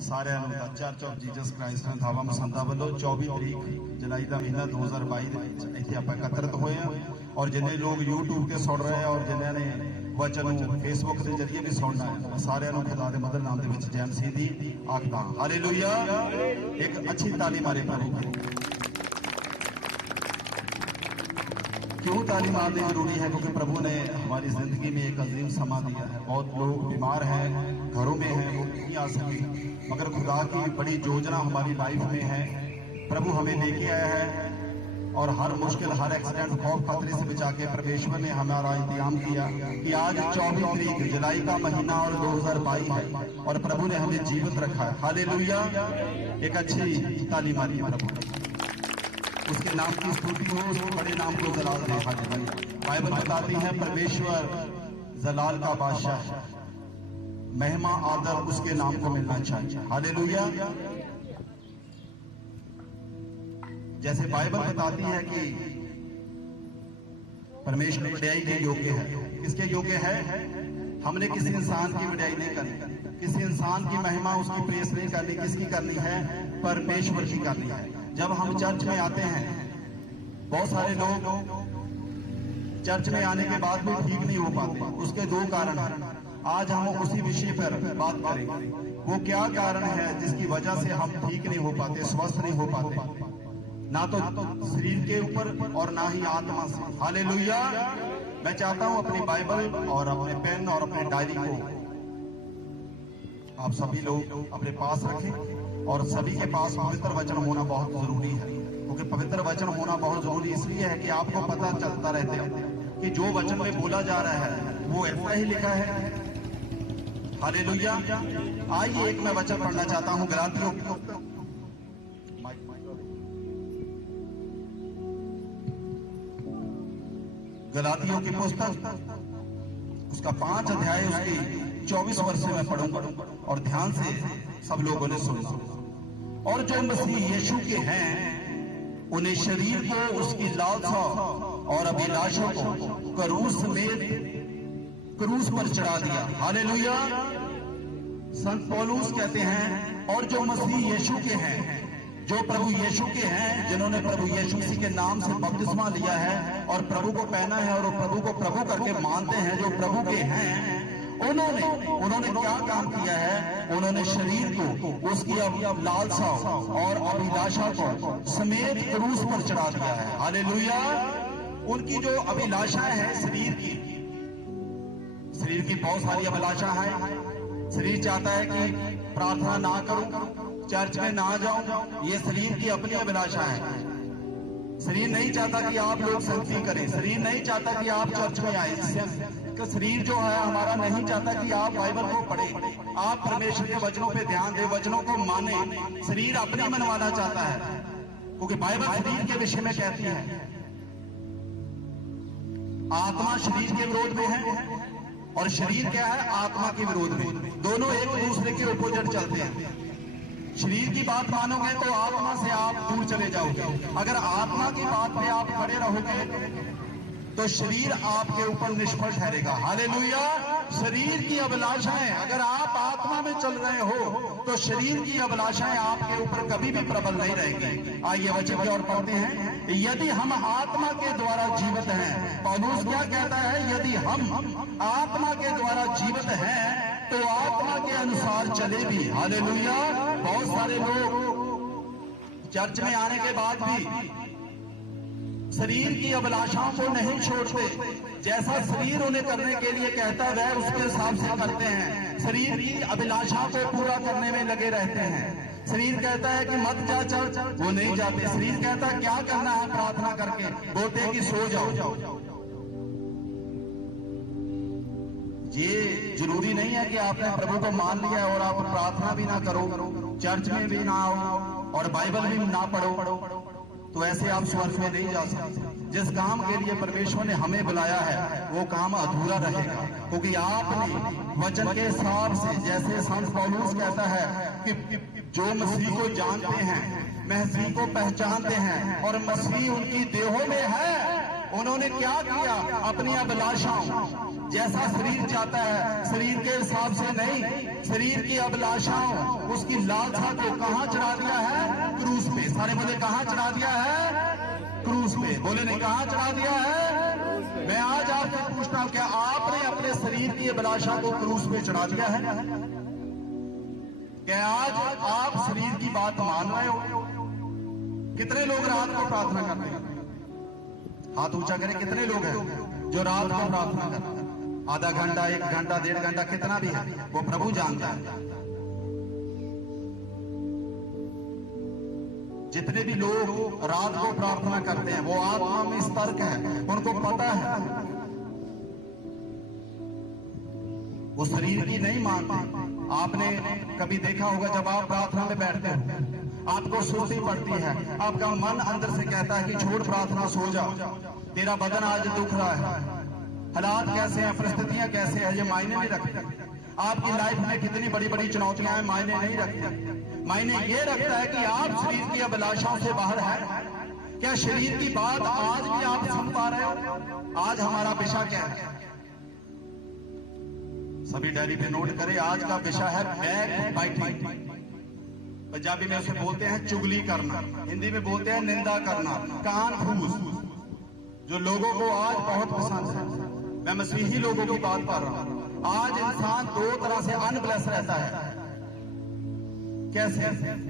ਸਾਰਿਆਂ ਨੂੰ ਦਾ Church of Jesus Christ Randhawa Masanda ਵੱਲੋਂ 24 ਤਰੀਕ ਜੁਲਾਈ ਦਾ ਮਹੀਨਾ 2022 ਦੇ ਵਿੱਚ ਇੱਥੇ ਆਪਾਂ ਇਕੱਤਰਿਤ ਹੋਏ ਹਾਂ ਔਰ ਜਿੰਨੇ ਲੋਕ YouTube ਤੇ ਸੁਣ ਰਹੇ ਆ ਔਰ ਜਿਨ੍ਹਾਂ ਨੇ ਵਚਨ ਨੂੰ Facebook ਦੇ ਜ਼ਰੀਏ ਵੀ ਸੁਣਨਾ ਹੈ ਸਾਰਿਆਂ ਨੂੰ ਖੁਦਾ ਦੇ ਮਦਰ ਨਾਮ ਦੇ ਵਿੱਚ ਜੈ ਮਸੀਹ ਦੀ ਆਖਦਾ ਹਾਲੇਲੂਇਆ। एक अच्छी ताली मारे प्रभु की। क्यों ताली मारनी जरूरी है? क्योंकि प्रभु ने हमारी जिंदगी में एक अजीम समा दिया है। बहुत लोग बीमार हैं, घरों में हैं, वो नहीं आ सके, मगर खुदा की बड़ी योजना हमारी लाइफ में है। प्रभु हमें लेके आया है और हर मुश्किल, हर एक्सीडेंट, खौफ खतरे से बचा के परमेश्वर ने हमारा इंतजाम किया कि आज 24 तारीख जुलाई का महीना और 2022 है और प्रभु ने हमें जीवित रखा है। हालेलुया। एक अच्छी ताली मारी प्रभु, उसके नाम की स्तुति हो, उसके बड़े नाम को जलाल दे। बाइबल बताती है परमेश्वर जलाल का बादशाह, महिमा आदर उसके नाम को मिलना चाहिए। हालेलुया। जैसे बाइबल बताती है कि परमेश्वर वड्याई के योग्य है। किसके योग्य है? हमने किसी इंसान की वड्याई नहीं करनी, किसी इंसान की महिमा, उसकी प्रेस नहीं करनी। किसकी करनी है? परमेश्वर की करनी है। जब हम चर्च में आते हैं, बहुत सारे लोग चर्च में आने के बाद भी ठीक नहीं हो पाते। उसके दो कारण हैं। आज हम उसी विषय पर बात करेंगे। वो क्या कारण है जिसकी वजह से हम ठीक नहीं हो पाते, स्वस्थ नहीं हो पाते, ना तो शरीर के ऊपर और ना ही आत्मा से। हालेलुया। मैं चाहता हूं अपनी बाइबल और अपने पेन और अपने डायरी को आप सभी लोग अपने पास रखें और सभी के पास पवित्र वचन होना बहुत जरूरी है। क्योंकि पवित्र वचन होना बहुत जरूरी इसलिए है कि आपको पता चलता रहता है कि जो वचन में बोला जा रहा है वो ऐसा ही लिखा है। हालेलुया। आइए एक मैं वचन पढ़ना चाहता हूं गलातियों की पुस्तक, उसका 5 अध्याय, उसकी 24 वर्ष से मैं पढ़ूंगा और ध्यान से सब लोगों ने सुनना। और जो मसीह यीशु के हैं उन्हें शरीर को उसकी लालसा और अभिलाषों को क्रूस समेत क्रूस पर चढ़ा दिया। हालेलुया। संत पौलुस कहते हैं और जो मसीह यीशु के हैं, जो प्रभु यीशु के हैं, जिन्होंने प्रभु यीशु मसीह के नाम से बपतिस्मा लिया है और प्रभु को पहना है और प्रभु को प्रभु करके मानते हैं, जो प्रभु के हैं, उन्होंने क्या काम किया है? उन्होंने शरीर को उसकी लालसा और अभिलाषा को समेत क्रूस पर चढ़ा दिया है। हालेलुया। उनकी जो अभिलाषा है शरीर की बहुत सारी अभिलाषा है। शरीर चाहता है कि प्रार्थना ना करूं, चर्च में ना जाऊं, ये शरीर की अपनी अभिलाषा है। शरीर नहीं चाहता कि आप लोग संगति करें, शरीर नहीं चाहता कि आप चर्च में आए, शरीर जो है हमारा नहीं चाहता कि आप बाइबल को पढ़ें, आप परमेश्वर के वचनों पे ध्यान दें, वचनों को माने। शरीर अपनी मनवाना चाहता है क्योंकि बाइबल शरीर के विषय में कहती है आत्मा शरीर के विरोध में है और शरीर क्या है? आत्मा के विरोध में। दोनों एक दूसरे के अपोजिट चलते हैं। शरीर की बात मानोगे तो आत्मा से आप दूर चले जाओगे। अगर आत्मा की बात पे आप खड़े रहोगे तो शरीर आपके ऊपर निष्फल ठहरेगा। हालेलुया। शरीर की अभिलाषाएं, अगर आप आत्मा में चल रहे हो तो शरीर की अभिलाषाएं आपके ऊपर कभी भी प्रबल नहीं रहेगी। आइए वचन की ओर पढ़ते हैं। यदि हम आत्मा के द्वारा जीवित हैं, पौलुस क्या कहता है? यदि हम आत्मा के द्वारा जीवित हैं तो आत्मा के अनुसार चले भी। हालेलुया। बहुत सारे लोग चर्च में आने के बाद भी शरीर की अभिलाषाओं को नहीं छोड़ते। जैसा शरीर उन्हें करने के लिए कहता है वह उसके हिसाब से करते हैं। शरीर की अभिलाषाओं को पूरा करने में लगे रहते हैं। शरीर कहता है कि मत जा चर्च, वो नहीं जाते। शरीर कहता है क्या करना है प्रार्थना करके, बोलते हैं कि सो जाओ। ये जरूरी नहीं है कि आपने प्रभु को मान लिया और आप प्रार्थना भी ना करो, चर्च में भी ना आओ और बाइबल भी ना पढ़ो, तो ऐसे आप स्वर्ग में नहीं जा सकते। जिस काम के लिए परमेश्वर ने हमें बुलाया है वो काम अधूरा रहेगा, क्योंकि आपने वचन के हिसाब से, जैसे संत पौलुस कहता है कि जो मसीह को जानते हैं, मसीह को पहचानते हैं और मसीह उनकी देहों में है, उन्होंने क्या किया? अपनी अभिलाषाओं जैसा शरीर चाहता है, शरीर के हिसाब से नहीं, शरीर की अभिलाषाओं, उसकी लालसा को कहां चढ़ा दिया है? क्रूस पे। सारे बोले कहां चढ़ा दिया है? क्रूस पे। बोले नहीं, कहां चढ़ा दिया है? मैं आज आपसे पूछता हूं, क्या आपने अपने शरीर की अभिलाषा को क्रूस पे चढ़ा दिया है? क्या आज आप शरीर की बात मान रहे हो? कितने लोग रात को प्रार्थना करते हैं? हाथ ऊंचा करें। कितने लोग हैं जो रात को प्रार्थना करते हैं? आधा घंटा, 1 घंटा, 1.5 घंटा, कितना भी है वो प्रभु जानता है। जितने भी लोग रात को प्रार्थना करते हैं वो आत्मा में सतर्क है, उनको पता है, वो शरीर की नहीं मानते। आपने कभी देखा होगा, जब आप प्रार्थना में बैठते हो आपको सुस्ती पड़ती है, आपका मन अंदर से कहता है कि छोड़ प्रार्थना, सो जा, तेरा बदन आज दुख रहा है, हालात कैसे हैं, परिस्थितियां कैसे हैं, ये मायने नहीं रखते। आपकी लाइफ में कितनी बड़ी बड़ी चुनौतियां हैं, मायने नहीं रखती। मायने ये रखता है कि आप शरीर की अभिलाषाओं से बाहर है। क्या शरीर की बात आज भी आप सुन पा रहे हो? आज हमारा विषय क्या है? सभी डायरी पे नोट करें, आज का विषय है बैक बाइटिंग। पंजाबी में उसे बोलते हैं चुगली करना, हिंदी में बोलते हैं निंदा करना, कान फूस, जो लोगों को आज बहुत पसंद है। मैं मसीही लोगों की बात कर रहा हूं। आज इंसान 2 तरह से अनब्लेस रहता है। कैसे?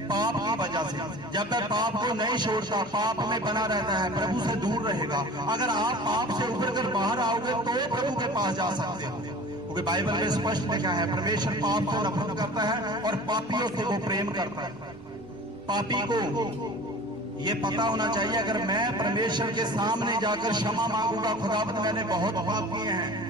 पाप की वजह से। जब तक पाप को नहीं छोड़ता, पाप में बना रहता है, प्रभु से दूर रहेगा। अगर आप पाप से उभर कर बाहर आओगे तो प्रभु के पास जा सकते हो, क्योंकि बाइबल में स्पष्ट लिखा है परमेश्वर पाप को नफरत करता है और पापियों से वो प्रेम करता है। पापी को ये पता होना चाहिए, अगर मैं परमेश्वर के सामने जाकर क्षमा मांगूंगा, खुदावंद मैंने बहुत पाप किए हैं,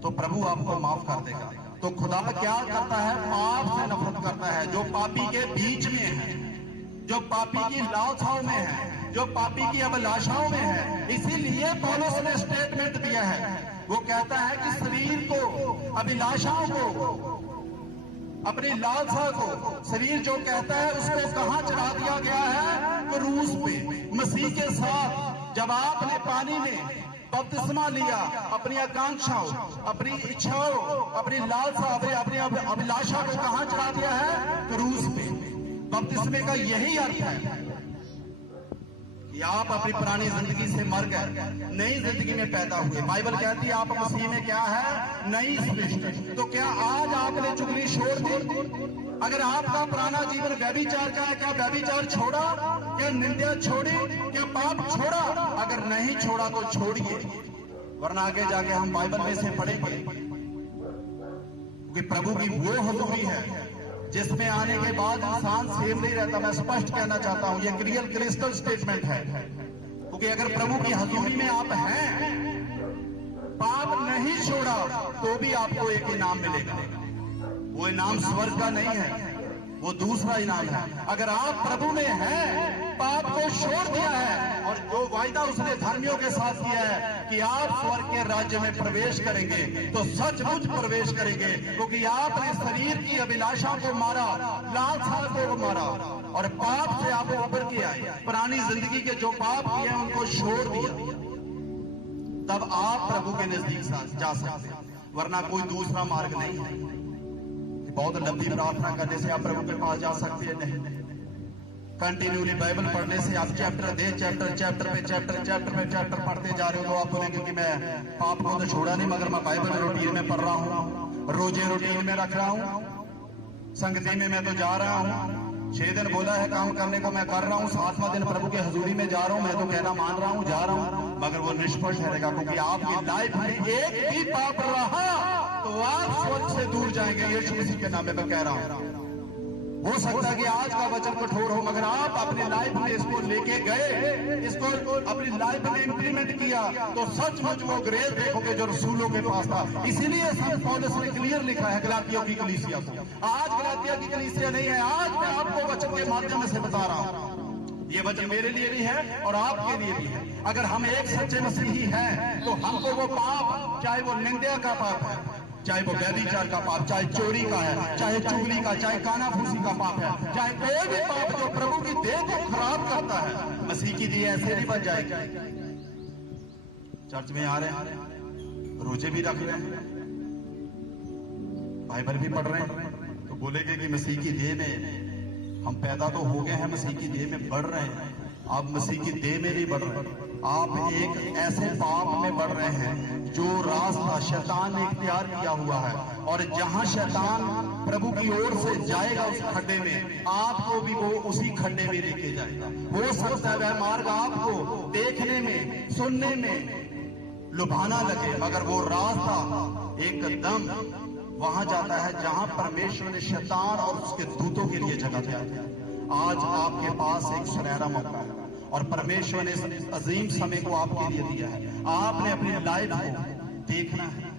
तो प्रभु आपको माफ कर देगा। तो खुदा क्या करता है? पाप से नफरत करता है। जो पापी के बीच में है, जो पापी की लालसाओं में है, जो पापी की अभिलाषाओं में है, इसीलिए पौलुस ने स्टेटमेंट दिया है। वो कहता है कि शरीर को, अभिलाषाओं को, अपनी लालसा को, शरीर जो कहता है उसको कहां चढ़ा दिया गया है? क्रूस पे। मसीह के साथ जब आपने पानी में बपतिस्मा लिया, अपनी आकांक्षाओं, अपनी इच्छाओं, अपनी लालसा, अपनी अभिलाषा को कहां चढ़ा दिया है? क्रूस पे। बपतिस्मे का यही अर्थ है कि आप अपनी पुरानी जिंदगी से मर गए, नई जिंदगी में पैदा हुए। बाइबल कहती है आप मसीह में क्या है? नई सृष्टि। तो क्या आज आपने चुगली छोड़ दी? अगर आपका पुराना जीवन व्यभिचार का है, क्या व्यभिचार छोड़ा? क्या निंदा छोड़ी? क्या पाप छोड़ा? अगर नहीं छोड़ा तो छोड़िए, वरना आगे जाके हम बाइबल में से पढ़ेंगे, क्योंकि प्रभु की वो हजूरी है जिसमें आने के बाद इंसान सेव नहीं रहता। मैं स्पष्ट कहना चाहता हूं, ये रियल क्रिस्टल स्टेटमेंट है, क्योंकि अगर प्रभु की हजूरी में आप हैं, पाप नहीं छोड़ा, तो भी आपको एक इनाम मिलेगा। वो इनाम स्वर्ग का नहीं है, वो दूसरा इनाम है। अगर आप प्रभु में हैं, पाप को छोड़ दिया है, और जो वायदा उसने धर्मियों के साथ किया है कि आप स्वर्ग के राज्य में प्रवेश करेंगे, तो सचमुच प्रवेश करेंगे, क्योंकि आपने शरीर की अभिलाषा को मारा, लालसा को मारा, और पाप से आप उबर के आए। पुरानी जिंदगी के जो पाप किए हैं उनको छोड़ दिया, तब आप प्रभु के नजदीक जा सकते हैं, वरना कोई दूसरा मार्ग नहीं है। बहुत लंबी प्रार्थना करने से आप प्रभु के पास जा सकते हैं नहीं। कंटिन्यूली बाइबल पढ़ने से आप चैप्टर पे चैप्टर पढ़ते जा रहे हो, तो आप बोलेंगे कि मैं पाप को तो छोड़ा नहीं, मगर मैं बाइबल रूटीन में पढ़ रहा हूँ, रोजे रूटीन में रख रहा हूँ, संगति में मैं तो जा रहा हूँ, 6 दिन बोला है काम करने को मैं कर रहा हूँ, 7वां दिन प्रभु की हजूरी में जा रहा हूँ, मैं तो कहना मान रहा हूँ, जा रहा हूँ, मगर वो निष्फल ठहरेगा, क्योंकि आपकी लाइफ में एक भी पाप रहा तो आप स्वर्ग से दूर जाएंगे। यीशु मसीह के नाम में मैं कह रहा हूं। हो सकता है कि आज का वचन कठोर हो, मगर आप अपनी लाइफ में इसको लेके गए, इसको अपनी लाइफ में इंप्लीमेंट किया, तो सचमुच वो ग्रेस देखोगे जो रसूलों के पास था। इसीलिए संत पौलुस ने क्लियर लिखा है गलातियों की कलीसिया को। आज गलातिया की कलीसिया नहीं है, आज मैं आपको वचन के माध्यम से बता रहा हूं, ये वचन मेरे लिए भी है और आपके लिए भी है। अगर हम एक सच्चे मसीही हैं, तो हमको वो पाप, चाहे वो निंदा का पाप है, चाहे वो व्यभिचार का पाप, चाहे चोरी का है, चाहे चुगली का, चाहे कानाफूसी का पाप है, चाहे कोई भी पाप जो प्रभु की देह को खराब करता है, मसीह की दी ऐसे नहीं बन जाएगी। चर्च में आ रहे हैं, रोजे भी रख रहे हैं, बाइबल भी पढ़ रहे हैं, तो बोलेंगे कि मसीह की देह में हम पैदा तो हो गए हैं, मसीह की देह में बढ़ रहे हैं। आप मसीह की देह में नहीं बढ़ रहे, आप एक ऐसे पाप में बढ़ रहे हैं जो रास्ता शैतान ने इख्तियार किया हुआ है, और जहां शैतान प्रभु की ओर से जाएगा उस खड्डे में, आपको भी वो उसी खड्डे में लेके जाएगा। हो सकता है वह मार्ग आपको देखने में, सुनने में लुभाना लगे, मगर वो रास्ता एकदम वहां जाता है जहां परमेश्वर ने शैतान और उसके दूतों के लिए जगह दिया है। आज आपके पास एक सुनहरा मौका है और परमेश्वर ने इस अजीम समय को आपके लिए दिया है। आपने अपनी लाइफ को देखना है,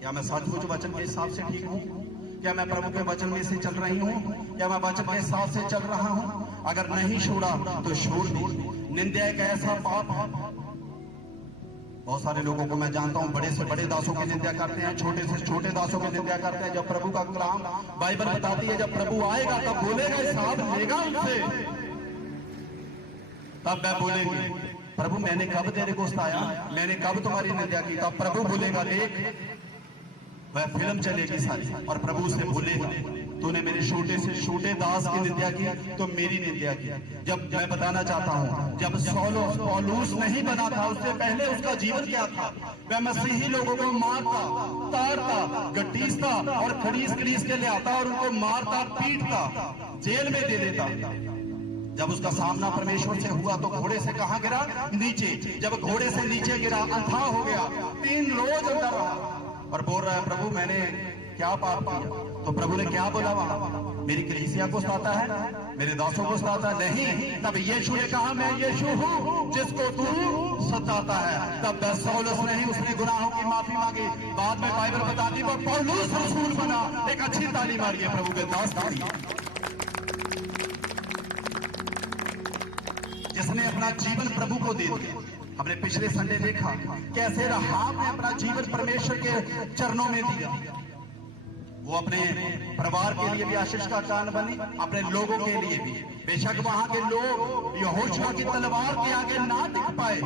क्या मैं सचमुच वचन के हिसाब से ठीक हूँ? क्या मैं प्रभु के वचन में से चल रही हूँ? क्या मैं वचन के हिसाब से चल रहा हूँ? अगर नहीं छोड़ा तो छोड़ दीजिए। निंदा एक ऐसा पाप है, बहुत सारे लोगों को मैं जानता हूं, बड़े से बड़े दासों की निंदा करते हैं, छोटे से छोटे दासों की निंदा करते हैं। जब प्रभु का कलाम बाइबल बताती है, जब प्रभु आएगा तब बोलेगा, हिसाब लेगा उनसे, तब मैं बोलेंगे प्रभु मैंने कब तेरे को सताया, मैंने कब तुम्हारी निंदा की? तब प्रभु बोलेगा देख, वह फिल्म चलेगी सारी, और प्रभु से बोलेगा तूने मेरे छोटे से छोटे दास की निंदा की तो मेरी निंदा की। जब मैं बताना चाहता हूँ, जब पौलुस नहीं बना था, उससे पहले उसका जीवन क्या था? वह मसीही लोगों को मारता, ताड़ता, गटीसता और खरीस के ले आता और उनको मारता, पीटता, जेल में दे देता। जब उसका सामना परमेश्वर से हुआ तो घोड़े से कहां गिरा? नीचे। जब घोड़े से नीचे गिरा, अंधा हो गया, 3 रोज अंदर रहा और बोल रहा है प्रभु मैंने क्या पाप किया? तो प्रभु ने क्या बोला वहां? मेरी कलीसिया को सताता है, मेरे दासों को सताता है? नहीं। तब यीशु ने कहा मैं यीशु हूं जिसको तू सताता है। तब पौलुस नहीं, उसने गुनाहों की माफी मांगी। बाद में बाइबल बताती वो पौलुस रसूल बना। एक अच्छी ताली मारिए प्रभु के दास की, जिसने अपना जीवन प्रभु को दे दिया। हमने पिछले संडे देखा कैसे राहाब ने अपना जीवन परमेश्वर के चरणों में दिया। वो अपने परिवार के लिए भी आशीष का कारण बनी, अपने लोगों के लिए भी। बेशक वहां के लोग यहोशुआ की तलवार के आगे ना टिक पाए,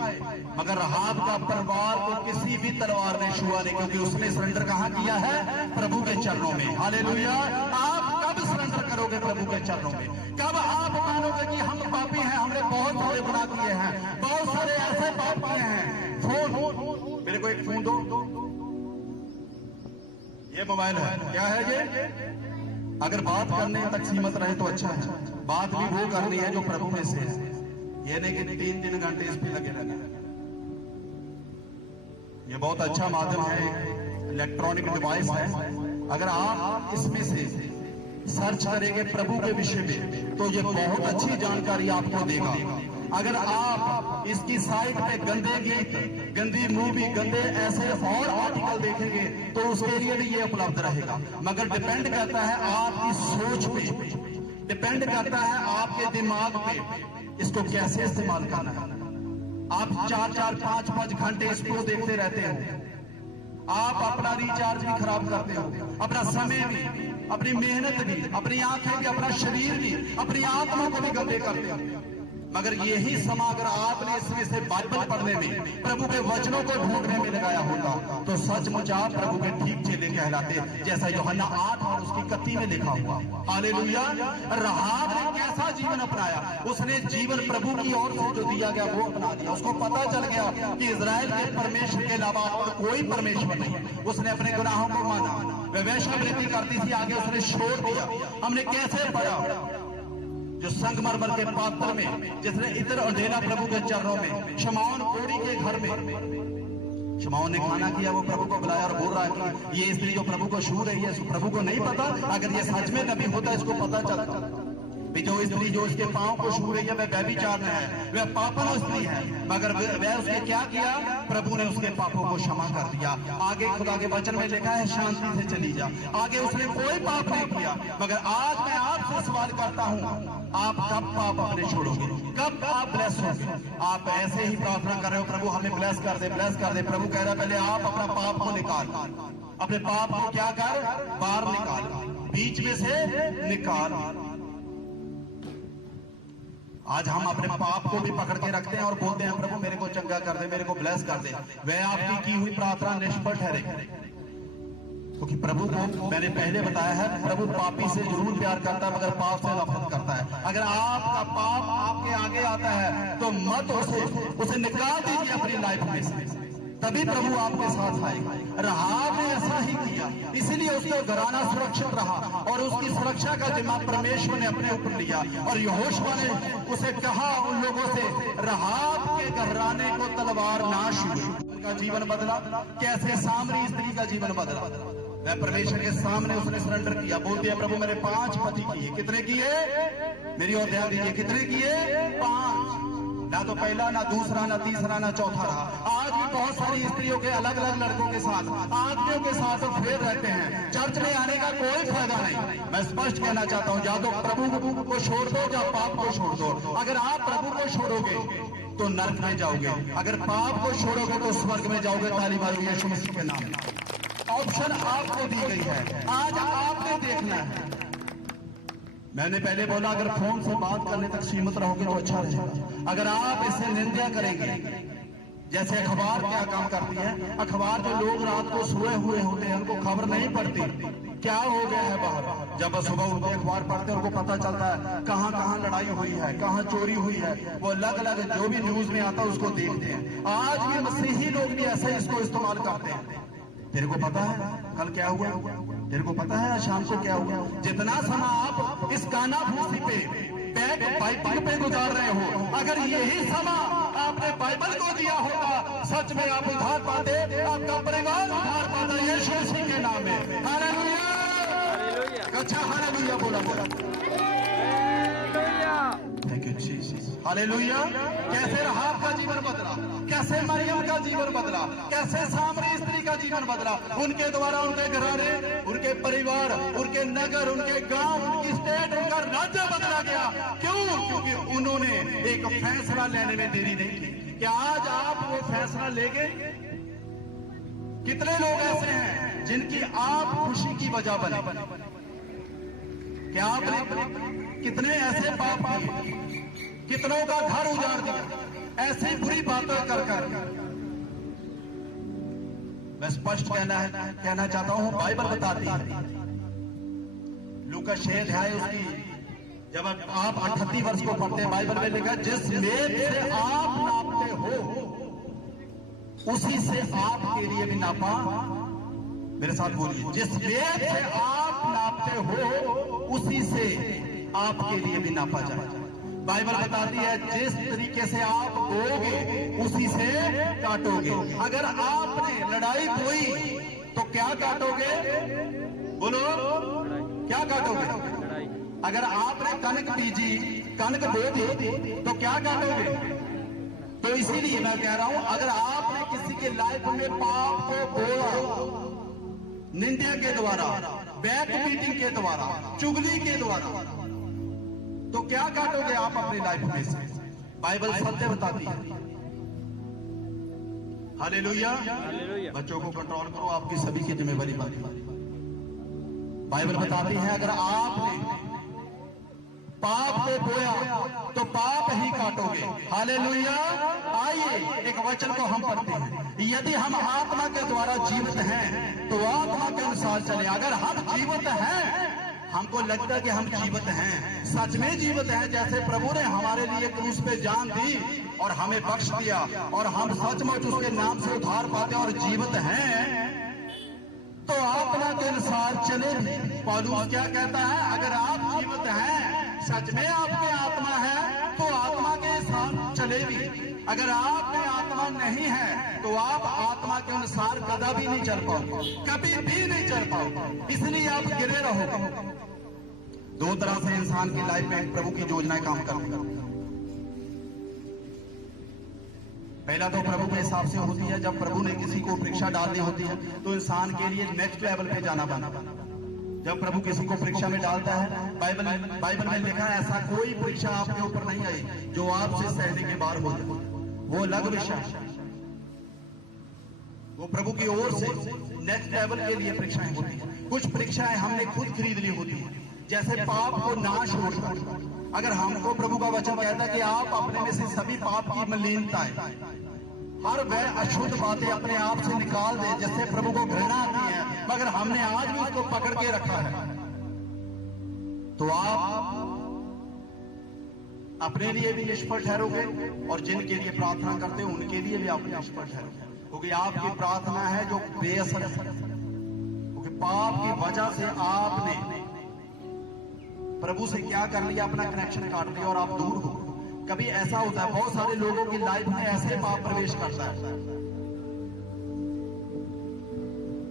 मगर राहाब का परिवार को किसी भी तलवार ने छुआ नहीं, क्योंकि उसने सरेंडर कहां किया है? प्रभु के चरणों में। हालेलुया। आप कब सरेंडर करोगे प्रभु के चरणों में? कब आप मानोगे कि हम पापी हैं, हमने बहुत सारे गुनाह किए हैं, बहुत सारे ऐसे पाप किए हैं? फोन, मेरे को एक फोन दो, ये मोबाइल है, क्या है ये? अगर बात करने तक सीमित रहे तो अच्छा है। बात भी वो करनी है जो प्रभु में से है, ये नहीं कि 3 घंटे इस पे लगे रहना। ये बहुत अच्छा माध्यम है, इलेक्ट्रॉनिक डिवाइस है। अगर आप इसमें से सर्च करेंगे प्रभु के विषय में तो ये बहुत अच्छी जानकारी आपको देगा। अगर आप इसकी साइट पे गंदे गीत, गंदी मूवी, गंदे ऐसे और आर्टिकल देखेंगे तो उसके लिए भी ये उपलब्ध रहेगा। मगर डिपेंड करता है आपकी सोच पे, डिपेंड करता है आपके दिमाग पे, इसको कैसे इस्तेमाल करना है। आप 4-4, 5-5 घंटे इसको देखते रहते हो, आप अपना रिचार्ज भी खराब करते हो, अपना समय भी, अपनी मेहनत भी, अपनी आंखें भी, अपना शरीर भी, अपनी आत्मा को भी गंदे करते हो। मगर यही समय अगर आपने इसमें से बाइबल पढ़ने में, प्रभु के वचनों को ढूंढने में लगाया होता तो सचमुच आप प्रभु के ठीक चेले कहलाते, जैसा यूहन्ना 8 और उसकी 31 में लिखा हुआ। हालेलुया। राहाब ने कैसा जीवन अपनाया? उसने जीवन प्रभु की ओर से जो दिया गया वो अपना लिया। उसको पता चल गया कि इजराइल के परमेश्वर के अलावा और कोई परमेश्वर नहीं। उसने अपने गुनाहों को माना, वह वैश्यवृत्ति करती थी, आगे उसने छोड़ दिया। हमने कैसे पढ़ा? जो संगमरमर के पात्र में जिसने इतर अंधेरा प्रभु के चरणों में, शमौन कोड़ी के घर में शमौन ने खाना किया, वो प्रभु को बुलाया और बोल रहा है कि ये स्त्री जो प्रभु को छू रही है, प्रभु को नहीं पता? अगर ये सच में नबी होता इसको पता चलता। जो स्त्री जो उसके पांव को छू रही है वह व्यभिचार में है, वह पापन स्त्री है, मगर वह उसने क्या किया? प्रभु ने उसके पापों को क्षमा कर दिया। आगे खुदा के वचन में लिखा है शांति से चली जा। आगे उसने कोई पाप नहीं किया। मगर आज मैं आपसे सवाल करता हूं, आप कब पाप अपने छोड़ोगे? कब आप ब्लेस होगे? आप ऐसे ही प्रार्थना कर रहे हो प्रभु हमें ब्लेस कर दे, ब्लेस कर दे। प्रभु कह रहा है पहले आप अपना पाप को निकाल, अपने पाप को क्या कर? बाहर निकाल, बीच में से निकाल। आज हम अपने पाप को भी पकड़ के रखते हैं और बोलते हैं प्रभु मेरे को चंगा कर दे, मेरे को ब्लेस कर दे। वह आपकी की हुई प्रार्थना निष्फल ठहरे, क्योंकि प्रभु को मैंने पहले बताया है, प्रभु पापी से जरूर प्यार करता है मगर पाप से नफरत करता है। अगर आपका पाप आपके आगे आता है तो मत उसे निकाल दीजिए अपनी लाइफ में से, तभी प्रभु आपके साथ आएगा। राहाब ने ऐसा ही किया, इसीलिए उसका घराना सुरक्षित रहा और उसकी सुरक्षा का जिम्मा परमेश्वर ने अपने ऊपर लिया। और यहोशुआ ने उसे कहा उन लोगों से, राहाब के घराने को तलवार नाश हुई। उनका जीवन बदला, कैसे सामरी स्त्री का जीवन बदला। वह परमेश्वर के सामने उसने सरेंडर किया, बोलते हैं प्रभु मैंने 5 पति किए। कितने किए? मेरी ओर ध्यान दीजिए, कितने किए? 5। ना तो पहला, ना दूसरा, ना तीसरा, ना चौथा रहा। आज भी बहुत सारी स्त्रियों के अलग अलग लड़कों के साथ, आदमियों के साथ फेर रहते हैं। चर्च में आने का कोई फायदा नहीं। मैं स्पष्ट कहना चाहता हूं, या तो प्रभु को छोड़ दो या पाप को छोड़ दो। अगर आप प्रभु को छोड़ोगे तो नरक में जाओगे, अगर पाप को छोड़ोगे तो स्वर्ग में जाओगे। ताली मारो यीशु मसीह के नाम में। ऑप्शन आपको दी गई है, आज आपने देखना है। मैंने पहले बोला अगर फोन से बात करने तक सीमित रहोगे तो अच्छा रहेगा। अगर आप इसे निंदा करेंगे, जैसे अखबार क्या काम करती है, अखबार जो लोग रात को सोए हुए होते हैं उनको खबर नहीं पड़ती क्या हो गया है बाहर। जब सुबह उठते अखबार पढ़ते हैं उनको पता चलता है कहां कहां लड़ाई हुई है, कहां चोरी हुई है। वो अलग अलग जो भी न्यूज में आता है उसको देखते हैं। आज भी मसीही लोग भी ऐसे इसको इस्तेमाल करते हैं। तेरे को पता है कल क्या हुआ? तेरे को पता है शाम को क्या हुआ? जितना समय आप इस काना फूसी पे बैक बाइबल पे गुजार रहे हो, अगर यही समय आपने बाइबल को दिया होता, सच में आप उद्धार पाते, आपका परिवार उद्धार पाता। यीशु मसीह के नाम में हालेलुया। अच्छा हालेलुया बोला बोला। Thank you Jesus. हालेलुया। कैसे राहाब का जीवन बदला, कैसे मरियम का जीवन बदला, कैसे सामरी स्त्री का जीवन बदला। उनके द्वारा उनके घराने, उनके परिवार, उनके नगर, उनके गांव, उनकी स्टेट, उनका राज्य बदला गया। क्यों? क्योंकि उन्होंने एक फैसला लेने में देरी नहीं की। क्या आज आप वो फैसला लेंगे? कितने लोग ऐसे हैं जिनकी आप खुशी की वजह बने? क्या आपने कितने ऐसे पाप किए, कितनों का घर उजाड़ दिया ऐसी बुरी बातें कर कर। मैं स्पष्ट कहना चाहता हूं, बाइबल बताती है, लूका 6 अध्याय उसकी जब आप 38 वर्ष को पढ़ते हैं, बाइबल में लिखा जिस मेद से आप नापते हो उसी से आपके लिए भी नापा। मेरे साथ बोलिए, जिस मेद से आप नापते हो उसी से आपके लिए भी नापा जाए। बाइबल बताती है जिस तरीके से आप बोओगे उसी से काटोगे। अगर आपने लड़ाई बोई तो क्या काटोगे? बोलो, क्या काटोगे? अगर आपने कनक बीजी, कनक बो दी तो क्या काटोगे? तो इसीलिए मैं कह रहा हूं, अगर आपने किसी के लाइफ में पाप को बोया, निंदा के द्वारा, बैक बीटिंग के द्वारा, चुगली के द्वारा, तो क्या काटोगे आप अपनी लाइफ में से? बाइबल सत्य बताती है। हालेलुया। बच्चों को कंट्रोल करो, आपकी सभी की जिम्मेवारी बात। बाइबल बताती है अगर आपने पाप को बोया तो पाप ही काटोगे। हालेलुया। आइए एक वचन को हम पढ़ते हैं, यदि हम आत्मा के द्वारा जीवित हैं तो आत्मा के अनुसार चले। अगर हम जीवित हैं, हमको लगता है कि हम जीवित हैं, सच में जीवित हैं, जैसे प्रभु ने हमारे लिए क्रूस पे जान दी और हमें बख्श दिया और हम सचमुच उसके नाम से उद्धार पाते और जीवित हैं, तो आत्मा के अनुसार चले भी। पौलुस क्या कहता है? अगर आप जीवित हैं, सच में आपके आत्मा है, तो आत्मा के साथ चले भी। अगर आप में आत्मा नहीं है तो आप आत्मा के अनुसार कभी नहीं चल पाओगे, कभी भी नहीं चल पाओगे, इसलिए आप गिरे रहोगे। दो तरह से इंसान की लाइफ में प्रभु की योजनाएं काम करती हैं। पहला तो प्रभु के हिसाब से होती है, जब प्रभु ने किसी को परीक्षा डालनी होती है तो इंसान के लिए नेक्स्ट लेवल पे जाना बना। जब प्रभु किसी को परीक्षा में डालता है, बाइबल में लिखा है ऐसा कोई परीक्षा आपके ऊपर नहीं आई जो आपसे सहने के बाहर हो जाए। वो अलग विषय, वो प्रभु की ओर से नेक्स्ट लेवल के लिए परीक्षाएं होती हैं। कुछ परीक्षाएं हमने खुद खरीद ली होती हैं, जैसे पाप को नाश छोड़कर अगर हमको प्रभु का वचन कहता है कि आप अपने में से सभी पाप की मलिनताएं, हर वह अशुद्ध बातें अपने आप से निकाल दे जिससे प्रभु को घृणा आती है, मगर हमने आज भी उसको पकड़ के रखा है, तो आप अपने लिए भी निष्फल ठहरोगे और जिनके लिए प्रार्थना करते हो उनके लिए भी आप निष्फल ठहरोगे, क्योंकि आपकी प्रार्थना है जो बेअसर है, क्योंकि पाप की वजह से आपने प्रभु से क्या कर लिया, अपना कनेक्शन काट लिया और आप दूर हो। कभी ऐसा होता है, बहुत सारे लोगों की लाइफ में ऐसे पाप प्रवेश करता है,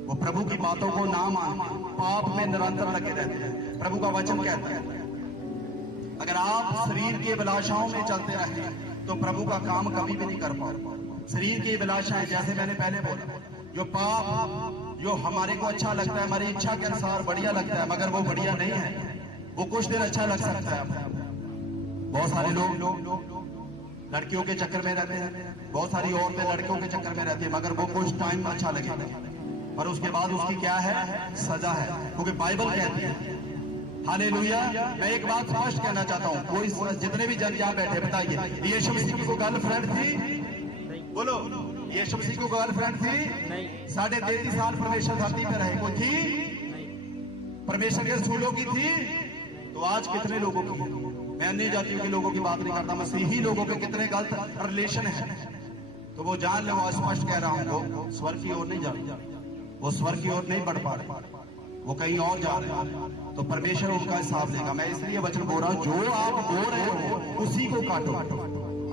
वो प्रभु की बातों को ना मान पाप में निरंतर लगे रहते हैं। प्रभु का वचन कहता है अगर आप शरीर की अभिलाषाओं में चलते रहे तो प्रभु का काम कभी भी नहीं कर पाओ। शरीर की अभिलाषाएं, जैसे मैंने पहले बोला, जो पाप जो हमारे को अच्छा लगता है, हमारी इच्छा के अनुसार बढ़िया लगता है, मगर वो बढ़िया नहीं है। वो कुछ दिन अच्छा लग सकता है। बहुत सारे लोग लड़कियों के चक्कर में रहते हैं, बहुत सारी औरतें लड़कियों के चक्कर में रहती है, मगर वो कुछ टाइम अच्छा लगेगा, पर उसके बाद उसकी क्या है, सजा है, क्योंकि बाइबल कहती है। हालेलुया। मैं एक बात स्पष्ट कहना चाहता हूं, कोई जितने भी जन यहाँ बैठे बताइए, यीशु मसीह की कोई गर्लफ्रेंड थी? बोलो, यीशु मसीह की गर्लफ्रेंड थी? 33.5 साल परमेश्वर धरती पे रहे, कोई थी? परमेश्वर के रसूलों की थी? तो आज कितने लोगों की? मैं अन्य जातियों के लोगों की बात नहीं करता, मसीही लोगों के कितने गलत रिलेशन है, तो वो जान लो, स्पष्ट कह रहा हूं, वो स्वर्ग की ओर नहीं जा रहे, वो स्वर्ग की ओर नहीं बढ़ पा रहे, वो कहीं और जा रहे हैं, तो परमेश्वर उनका हिसाब लेगा। मैं इसलिए वचन बोल रहा हूं, जो आप बो रहे हो उसी को काटो।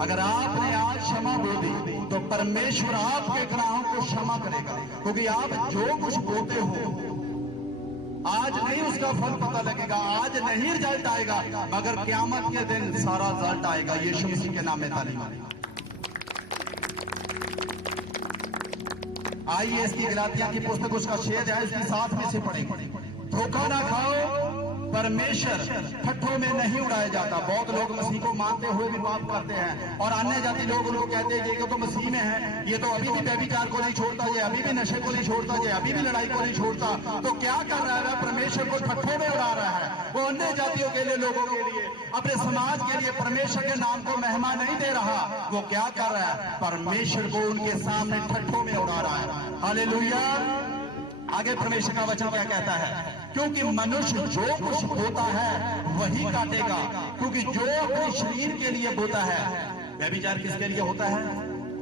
अगर आपने आज क्षमा बोली तो परमेश्वर आपके गुनाहों को क्षमा करेगा, क्योंकि आप जो कुछ बोते हो आज नहीं उसका फल पता लगेगा, आज नहीं रिजल्ट आएगा, मगर क़यामत के दिन सारा रिजल्ट आएगा। यीशु मसीह के नाम में ताली मारें। आइए इसकी गलातिया की पुस्तक उसका 6 अध्याय इसकी 7 में से पढ़ेंगे। धोखा ना खाओ, परमेश्वर ठट्ठों में नहीं उड़ाया जाता। बहुत लोग मसीह को मानते हुए भी पाप करते हैं और अन्य जाति लोग उनको कहते हैं ये तो मसीह में है, ये तो अभी भी व्यभिचार को नहीं छोड़ता, ये अभी भी नशे को नहीं छोड़ता, ये अभी भी लड़ाई को नहीं छोड़ता। तो क्या कर रहा है? परमेश्वर को ठट्ठों में उड़ा रहा है। वो अन्य जातियों के लिए, लोगों के लिए, अपने समाज के लिए परमेश्वर के नाम को महिमा नहीं दे रहा। वो क्या कर रहा है? परमेश्वर को उनके सामने ठट्ठों में उड़ा रहा है। हालेलुया। आगे परमेश्वर का वचन क्या कहता है? क्योंकि मनुष्य जो कुछ बोता है वही काटेगा, क्योंकि जो अपने शरीर के लिए बोता है। व्यभिचार किसके लिए होता है?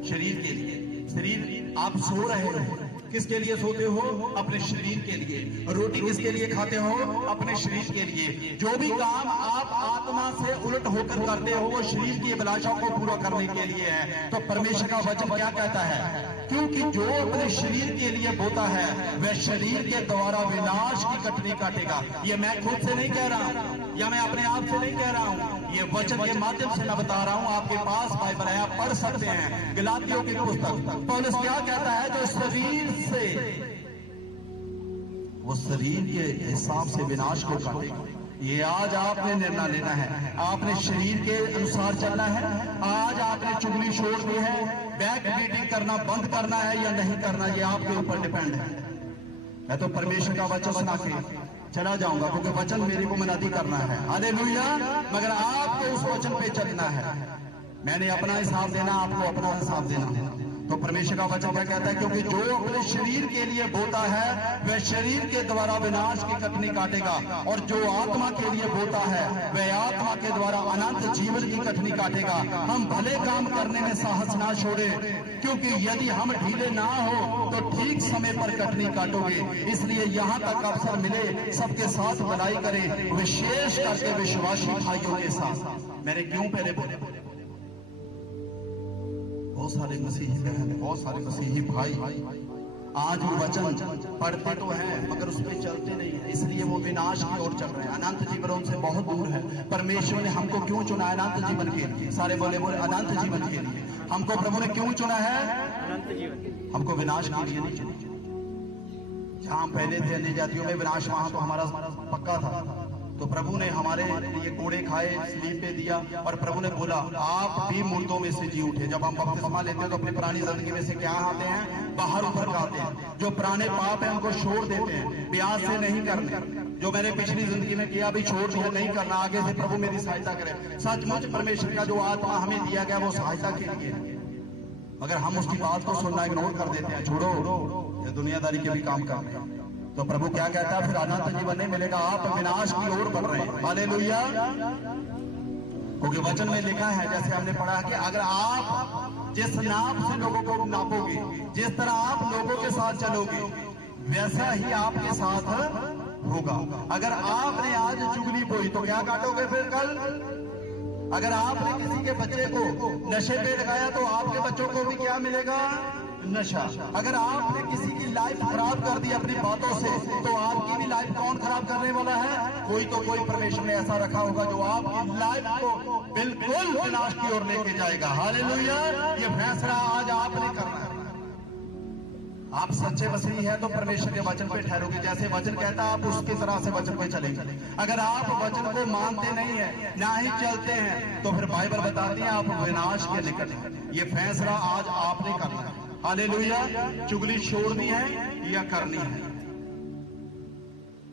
शरीर के लिए। शरीर, आप सो रहे हो, किसके लिए सोते हो? अपने शरीर के लिए। रोटी किसके लिए खाते हो? अपने शरीर के लिए। जो भी काम आप आत्मा से उलट होकर करते हो वो शरीर की अभिलाषाओं को पूरा करने के लिए है। तो परमेश्वर का वचन क्या कहता है? क्योंकि जो अपने शरीर के लिए बोता है वह शरीर के द्वारा विनाश की कटनी काटेगा। ये मैं खुद से नहीं कह रहा हूं, या मैं अपने आप से नहीं कह रहा हूं, ये वचन के माध्यम से मैं बता रहा हूं। आपके पास बाइबल है, आप पढ़ सकते हैं। गलातियों की पुस्तक पौलुस क्या कहता है? जो शरीर से, वो शरीर के हिसाब से विनाश को काटेगा। ये आज आपने निर्णय लेना है। आपने शरीर के अनुसार चलना है। आज आपने चुगली छोड़नी है, बैक बीटिंग करना बंद करना है या नहीं करना, ये आपके ऊपर डिपेंड है। मैं तो परमेश्वर का वचन बना के चला जाऊंगा, क्योंकि वचन मेरे को मनादी करना है। हालेलुया। मगर आपको उस वचन पे चलना है। मैंने अपना हिसाब देना, आपको अपना हिसाब देना है। तो परमेश्वर का वचन क्या कहता है? क्योंकि जो अपने शरीर के लिए बोता है वह शरीर के द्वारा विनाश की कटनी काटेगा, और जो आत्मा के लिए बोता है वह आत्मा के द्वारा अनंत जीवन की कटनी काटेगा। हम भले काम करने में साहस ना छोड़े, क्योंकि यदि हम ढीले ना हो तो ठीक समय पर कटनी काटोगे। इसलिए यहाँ तक अवसर मिले सबके साथ भलाई करें, विशेष करके विश्वासी भाइयों के साथ। मैंने क्यों पहले बोले? बहुत सारे मसीही बहन, बहुत सारे मसीही भाई आज भी वचन पढ़ते तो हैं मगर उस पर चलते नहीं, इसलिए वो विनाश की ओर चल रहे हैं। अनंत जीवन उनसे बहुत दूर है। परमेश्वर ने हमको क्यों चुना है? अनंत जीवन के लिए। सारे बोले अनंत जीवन के लिए। हमको प्रभु ने क्यों चुना है? अनंत जीवन। हमको विनाश के लिए नहीं चुना। जहां पहले थे अन्य जातियों में विनाश, वहां तो हमारा पक्का था। तो प्रभु ने हमारे लिए कोड़े खाए, स्लीप पे दिया, और प्रभु ने बोला आप भी मुर्दों में से जी उठे। जब हम बपतिस्मा लेते हैं तो अपनी पुरानी जिंदगी में से क्या आते हैं? बाहर ऊपर आते हैं। जो पुराने पाप हैं उनको छोड़ देते हैं, ब्याज से नहीं करने। जो मैंने पिछली जिंदगी में किया अभी छोड़ दिया, नहीं करना, आगे से प्रभु मेरी सहायता करे। सचमुच परमेश्वर का जो आत्मा हमें दिया गया वो सहायता के लिए, मगर हम उसकी बात को सुनना इग्नोर कर देते हैं, छोड़ो ये दुनियादारी के भी काम कर रहे हैं। तो प्रभु क्या कहता है, फिर अनंत जीवन नहीं मिलेगा, आप विनाश की ओर बढ़ रहे हैं। हालेलुया। क्योंकि वचन में लिखा है, जैसे हमने पढ़ा कि अगर आप जिस नाप से लोगों को नापोगे, जिस तरह आप लोगों के साथ चलोगे, वैसा ही आपके साथ होगा। अगर आपने आज चुगली बोई तो क्या काटोगे फिर कल? अगर आपने किसी के बच्चे को नशे पे लगाया तो आपके बच्चों को भी क्या मिलेगा? नशा। अगर आपने किसी की लाइफ खराब कर दी अपनी बातों से, तो आपकी भी लाइफ कौन खराब करने वाला है? कोई तो कोई परमेश्वर ने ऐसा रखा होगा जो आपकी लाइफ को बिल्कुल विनाश की ओर लेके जाएगा। हालेलुया। ये फैसला आज आपने करना है। आप सच्चे मसीही हैं तो परमेश्वर के वचन पे ठहरोगे, जैसे वचन कहता है आप उसकी तरह से वचन पे चलेंगे। अगर आप वचन को मानते नहीं है, ना ही चलते हैं, तो फिर बाइबल बताती है आप विनाश के निकट हैं। ये फैसला आज आपने करना है। हालेलुया। चुगली छोड़नी है या करनी है?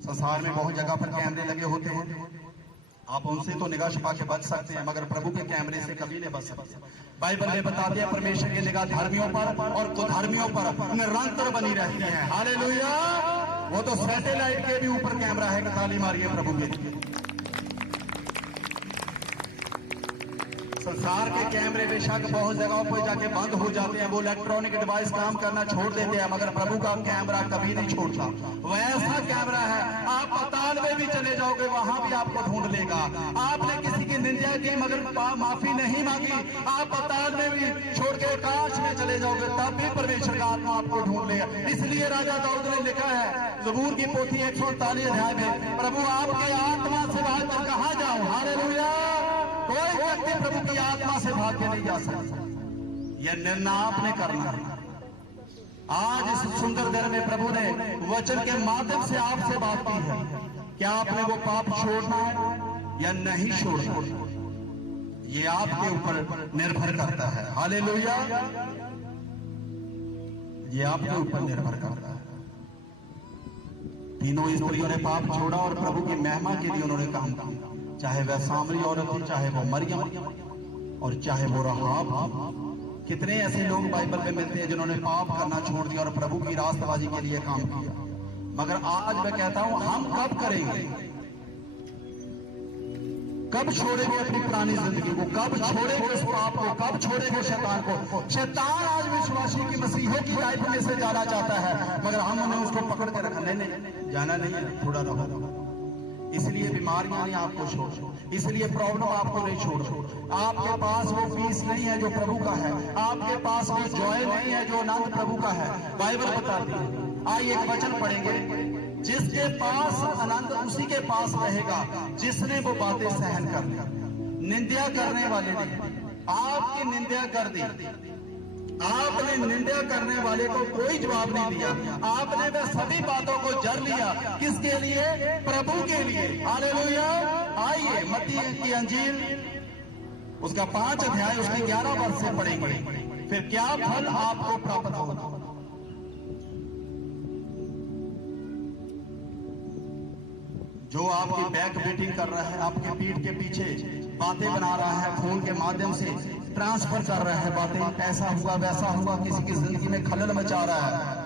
संसार में बहुत जगह पर कैमरे लगे होते हैं, आप उनसे तो निगाह छुपा के बच सकते हैं, मगर प्रभु के कैमरे से कभी नहीं बच सकते। बाइबल ने बता दिया परमेश्वर की निगाह धर्मियों पर और कुधर्मियों पर निरंतर बनी रहती है। हालेलुया। वो तो सैटेलाइट के भी ऊपर कैमरा है। ताली मारिए प्रभु के लिए। संसार के कैमरे बेशक बहुत जगहों पर जाके बंद हो जाते हैं, वो इलेक्ट्रॉनिक डिवाइस काम करना छोड़ देते हैं, मगर प्रभु का कैमरा कभी नहीं छोड़ता। वैसा कैमरा है, आप पाताल में भी चले जाओगे वहां भी आपको ढूंढ लेगा। आपने किसी की निंदा की मगर माफी नहीं मांगी, आप पाताल में भी छोड़ के आकाश में चले जाओगे, तब भी परमेश्वर का आत्मा आपको ढूंढ लेगा। इसलिए राजा दाऊद ने लिखा है ज़बूर की पोथी 149 अध्याय में, प्रभु आपके आत्मा से भाग कर कहां जाऊं? हालेलुया। कोई व्यक्ति प्रभु की आत्मा से भाग के नहीं जा सकता। यह निर्णय आपने करना है। आज इस सुंदर दिन में प्रभु ने वचन के माध्यम से आपसे बात की है। क्या आपने वो पाप छोड़ना है या नहीं छोड़ना? ये आपके ऊपर निर्भर करता है। हालेलुया। ये आपके ऊपर निर्भर करता है। तीनों स्त्रियों ने पाप छोड़ा और प्रभु की महिमा के लिए उन्होंने काम किया, चाहे वह सामरी औरत थी, चाहे वो मरियम और चाहे वो राहाब। कितने ऐसे लोग बाइबल में मिलते हैं जिन्होंने पाप करना छोड़ दिया और प्रभु की रास्तबाजी के लिए काम किया। मगर आज मैं कहता हूं, हम कब करेंगे? कब छोड़ेंगे अपनी पुरानी जिंदगी को? कब छोड़ेंगे उस पाप को? कब छोड़ेंगे शैतान को? शैतान आज विश्वासी की मसीहों की लाइफ में से जाना चाहता है, मगर हम उन्हें उसको पकड़ के रखा। नहीं, जाना नहीं है, थोड़ा रहो। इसलिए बीमारियां नहीं आपको छोड़ो, इसलिए प्रॉब्लम आपको नहीं छोड़ो। आपके पास वो पीस नहीं है जो प्रभु का है, आपके पास वो जॉय नहीं है जो आनंद प्रभु का है। बाइबल बताती है। आइए एक वचन पढ़ेंगे, जिसके पास आनंद उसी के पास रहेगा जिसने वो बातें सहन कर ली। निंदा करने वाले ने आपकी निंदा कर दी, आपने निंदा करने वाले को कोई जवाब नहीं दिया, आपने वह सभी बातों को जर लिया। किसके लिए? प्रभु के लिए। हालेलुया। आइए मत्ती की अंजील उसका 5 अध्याय उसके 11 वर्ष से पढ़ेंगे, फिर क्या फल आपको प्राप्त होगा। जो आपकी बैक बीटिंग कर रहा है, आपके पीठ के पीछे बातें बना रहा है, खून के माध्यम से ट्रांसफर कर रहा है बातें, ऐसा हुआ वैसा हुआ, किसी की जिंदगी में खलल मचा रहा है,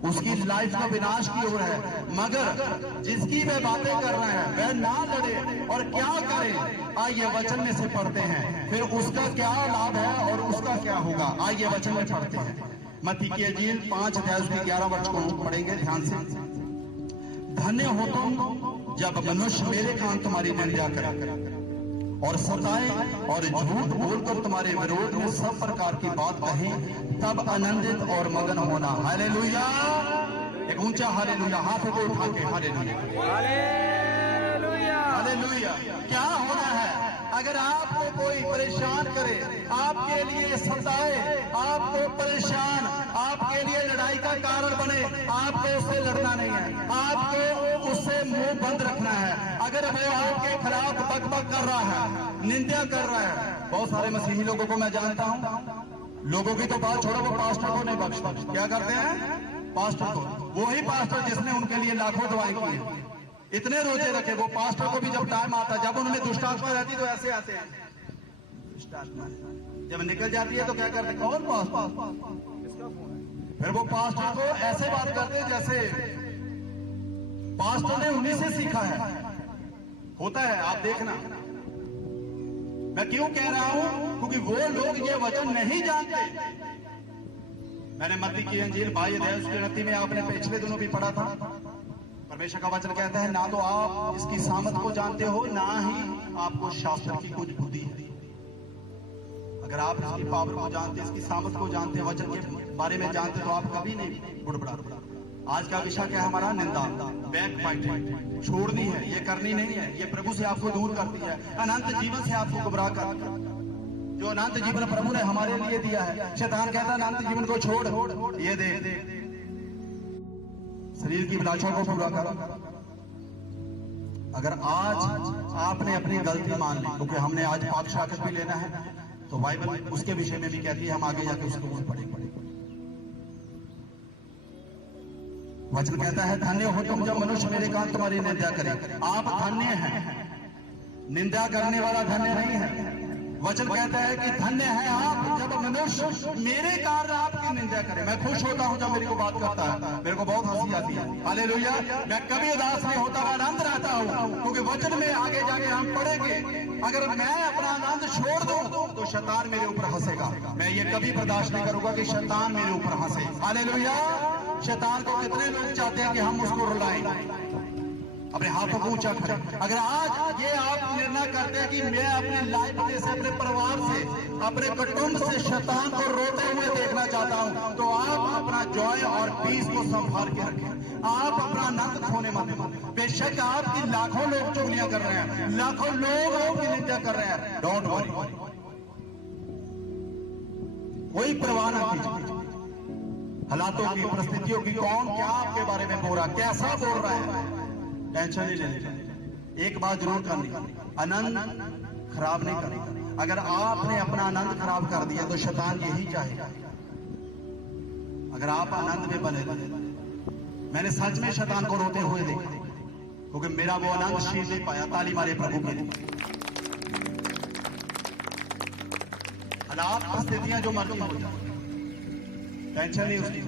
उसकी लाइफ का विनाश की ओर है। मगर जिसकी वह बातें कर रहा है वह ना लड़े और क्या करे। आइए वचन में से पढ़ते हैं, फिर उसका क्या लाभ है और उसका क्या होगा। आइए वचन में पढ़ते हैं। मत्ती की अंजील 5 अध्याय उसके 11 वर्ष को पढ़ेंगे ध्यान से। धन्य हो तुम जब मनुष्य मेरे कारण तुम्हारी निंदा करे और सताए और झूठ बोलकर तुम्हारे विरोध में सब प्रकार की बात कहें, तब आनंदित और मगन होना। हालेलुया। एक ऊंचा हालेलुया, हाथों को उठा के हालेलुया हालेलुया। क्या होना है अगर आपको कोई परेशान करे, आपके लिए सताए, आपको परेशान, आपके लिए लड़ाई का कारण बने, आपको उससे लड़ना नहीं है, आपको उससे मुंह बंद रखना है। अगर वो आपके खिलाफ बकबक कर रहा है, निंदा कर रहा है, बहुत सारे मसीही लोगों को मैं जानता हूं, लोगों की तो बात छोड़ो, वो पास्टर को नहीं बख्शता। क्या करते हैं? पास्टर को, वही पास्टर जिसने उनके लिए लाखों दुआएं की, इतने रोजे रखे। वो पास्टर को भी जब टाइम आता, जब उनमें दुष्ट आत्मा रहती तो ऐसे आते हैं, दुष्ट आत्मा जब निकल जाती है तो क्या करते, कौन पास फिर वो पास्टर को ऐसे बात करते जैसे पास्टर ने उन्हीं से सीखा है। होता है, आप देखना। मैं क्यों कह रहा हूं, क्योंकि वो लोग ये वचन नहीं जानते। मैंने मत्ती की अंजील 22:29 में आपने पिछले दिनों भी पढ़ा था। परमेश्वर का वचन कहता है, ना तो आप इसकी सामर्थ को जानते हो, ना ही आपको शास्त्र की कुछ बुद्धि है। अगर आप इसकी पावर को जानते, इसकी सामर्थ को जानते, वचन के बारे में जानते, तो आप कभी नहीं बुड़बड़ाते। आज का विषय क्या है हमारा? निंदा, बैक फाइटिंग छोड़नी है, ये करनी नहीं है। ये प्रभु से आपको दूर करती है, अनंत जीवन से आपको गुमराह करती है। जो अनंत जीवन प्रभु ने हमारे लिए दिया है, शैतान कहता है अनंत जीवन को छोड़, ये दे शरीर की अभिलाषाओं को पूरा करो। अगर आज आपने अपनी गलती मान ली, क्योंकि हमने आज पाक शाकत भी लेना है, तो बाइबल उसके विषय में भी कहती है, हम आगे जाके उसको पढ़ेंगे। वचन कहता है, धन्य हो तुम जब मनुष्य मेरे कारण तुम्हारी निंदा करे। आप धन्य हैं, निंदा करने वाला धन्य नहीं है। वचन कहता है कि धन्य है आप जब मनुष्य मेरे कारण आपकी निंदा करे। मैं खुश होता हूं जब मेरी को बात करता है, मेरे को बहुत हंसी आती है। हालेलुया। मैं कभी उदास नहीं होता, मैं आनंद रहता हूं, क्योंकि वचन में आगे जाके हम पढ़ेंगे, अगर मैं अपना आनंद छोड़ दूं तो शैतान मेरे ऊपर हंसेगा। मैं ये कभी बर्दाश्त नहीं करूंगा कि शैतान मेरे ऊपर हंसे। हालेलुया। शैतान को कितने लोग चाहते हैं कि हम उसको रुलाएं, अपने हाथों को ऊंचा करें। अगर आज ये आप निर्णय करते हैं कि मैं अपनी लाइफ में से, अपने परिवार से, अपने कुटुंब से शैतान को रोते हुए देखना चाहता हूं, तो आप अपना जॉय और पीस को संभाल के रखें। आप अपना आनंद खोने मत दो। बेशक आपकी लाखों लोग चुगलियां कर रहे हैं, लाखों लोग आपकी निंदा कर रहे हैं, डोंट वरी, कोई परवाह ना कीजिए हालातों की, परिस्थितियों की, कौन क्या आपके बारे में बोल रहा, कैसा बोल रहा है, टेंशन नहीं लेनी। एक बात जरूर करनी, आनंद खराब नहीं करना। अगर आपने अपना आनंद खराब कर दिया तो शैतान यही चाहेगा। अगर आप आनंद में बने रहे, मैंने सच में शैतान को रोते हुए देखा, क्योंकि मेरा वो आनंद छीन नहीं पाया। ताली मारे प्रभु के लिए। हालात परिस्थितियां जो मर्जी हो जाए, टेंशन नहीं उसकी,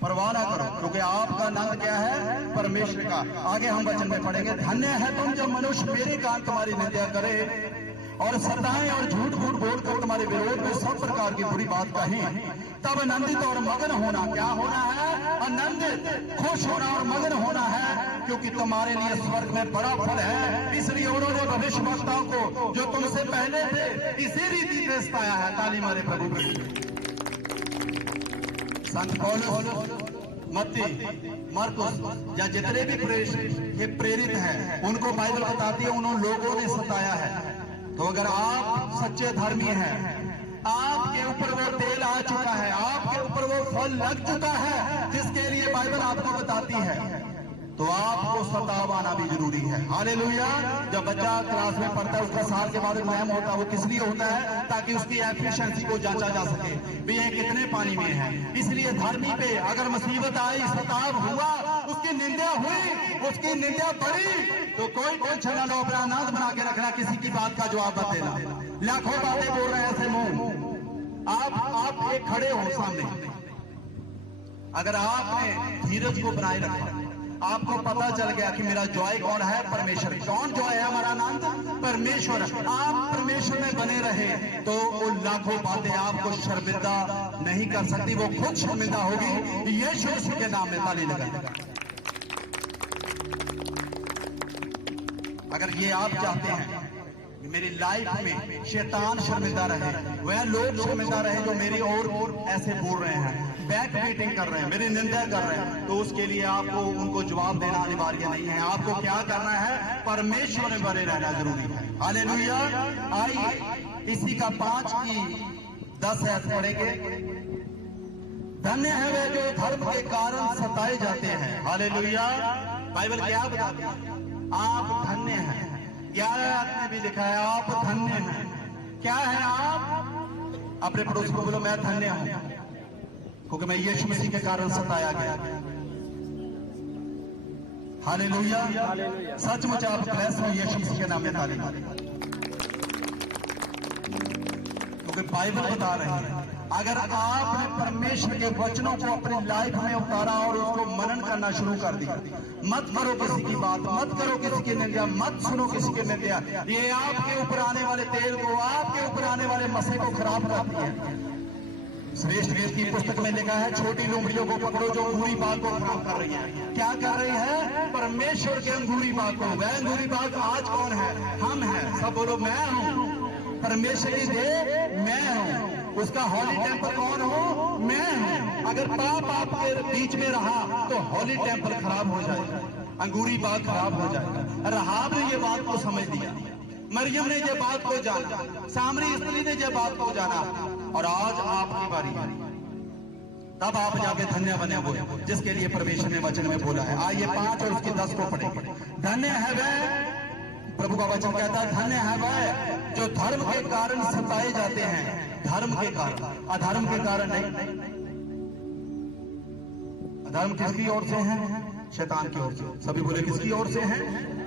परवाह ना करो, क्योंकि आपका आनंद क्या है? परमेश्वर का। आगे हम वचन में पढ़ेंगे, धन्य है तुम जब मनुष्य मेरे कारण तुम्हारी निंदा करे और सताएं और झूठ मूठ बोलकर तुम्हारे विरोध में सब प्रकार की बुरी बात कहें, तब आनंदित और मगन होना। क्या होना है? आनंदित, खुश होना और मगन होना है, क्योंकि तुम्हारे लिए स्वर्ग में बड़ा फल है। इसलिए उन्होंने भविष्यवक्ताओं को जो तुमसे पहले थे इसी रीति से सताया है। ताली मारे प्रभु के लिए। संत पौलुस, मत्ती, मरकुस या जितने भी प्रेरित हैं, उनको बाइबल बताती है उन लोगों ने सताया है। तो अगर आप सच्चे धर्मी हैं, आपके ऊपर वो तेल आ चुका है, आपके ऊपर वो फल लग चुका है जिसके लिए बाइबल आपको बताती है, तो आपको सताव आना भी जरूरी है। हालेलुया। जब बच्चा क्लास में पढ़ता है, उसका साल के बाद एग्जाम होता है, वो किस लिए होता है? ताकि उसकी एफिशिएंसी को जांचा जा सके, भी ये कितने पानी में है। इसलिए धर्मी पे अगर मुसीबत आई, सताव हुआ, उसकी निंदा हुई, उसकी निंदा बढ़ी, तो कोई टेंशन ना लो, अपना आनंद बना के रखना, किसी की बात का जवाब मत देना। लाखों बातें बोल रहे हैं ऐसे मुंह, आप एक खड़े हो सामने, अगर आपने धीरज को बनाए रखा, आपको पता चल गया कि मेरा जॉय कौन है? परमेश्वर। कौन जॉय है हमारा आनंद? परमेश्वर। आप परमेश्वर में बने रहे तो वो लाखों बातें आपको शर्मिंदा नहीं कर सकती, वो खुद शर्मिंदा होगी। यीशु मसीह के नाम में ताली लगाएं। अगर ये आप चाहते हैं कि मेरी लाइफ में शैतान शर्मिंदा रहे, वह लोग शर्मिंदा रहे जो मेरी और ऐसे बोल रहे हैं, बैक बीटिंग कर रहे हैं, मेरी निंदा कर रहे हैं, तो उसके लिए आपको उनको जवाब देना अनिवार्य नहीं है। आपको क्या करना है? परमेश्वर में बने रहना जरूरी है। हालेलुया। आइए इसी का 5 की 10 पढ़ेंगे। धन्य है वे जो धर्म के कारण सताए जाते हैं। हालेलुया। बाइबल क्या बताती है? आप धन्य हैं। 11 में भी लिखा है आप धन्य हैं। क्या है आप? अपने पड़ोसी को बोलो, मैं धन्य हूं क्योंकि मैं यीशु मसीह के कारण सताया गया। हालेलुया। सचमुच आप ब्लेस हो यीशु मसीह के नाम में ताली मारें, क्योंकि बाइबल बता रही है अगर आपने परमेश्वर के वचनों को अपनी लाइफ में उतारा और उसको मनन करना शुरू कर दिया, मत करो किसी की बात, मत करो किसी की निंदा, मत सुनो किसी की निंदा, ये आपके ऊपर आने वाले तेल को, आपके ऊपर आने वाले मसे को खराब करती है। श्रेष्ठ वेद की पुस्तक में लिखा है छोटी लोमड़ियों को पकड़ो जो अंगूरी बाग को खराब कर रही है। क्या कर रही है? परमेश्वर के अंगूरी बाग को। वह अंगूरी बाग आज कौन है? हम हैं। सब बोलो मैं हूं। परमेश्वर की दे मैं हूं। उसका हॉली टेम्पल कौन हो? मैं हूं। अगर पाप आपके बीच में रहा तो हॉली टेम्पल खराब हो जाएगा, अंगूरी बाग खराब हो जाएगा। राहाब ने ये बात को समझ लिया, मरियम ने ये बात को जाना, सामरी स्त्री ने ये बात को जाना, और आज आपकी बारी है। तब आप जाके धन्य बने हुए जिसके लिए परमेश्वर ने वचन में बोला है। आइए 5 और उसकी 10 को पढ़े। धन्य है वह, प्रभु का वचन कहता है, धन्य है वह जो धर्म के कारण सताए जाते हैं। धर्म के कारण, अधर्म के कारण नहीं। अधर्म किसकी ओर से है? शैतान की ओर से। सभी बोले किसकी ओर से है?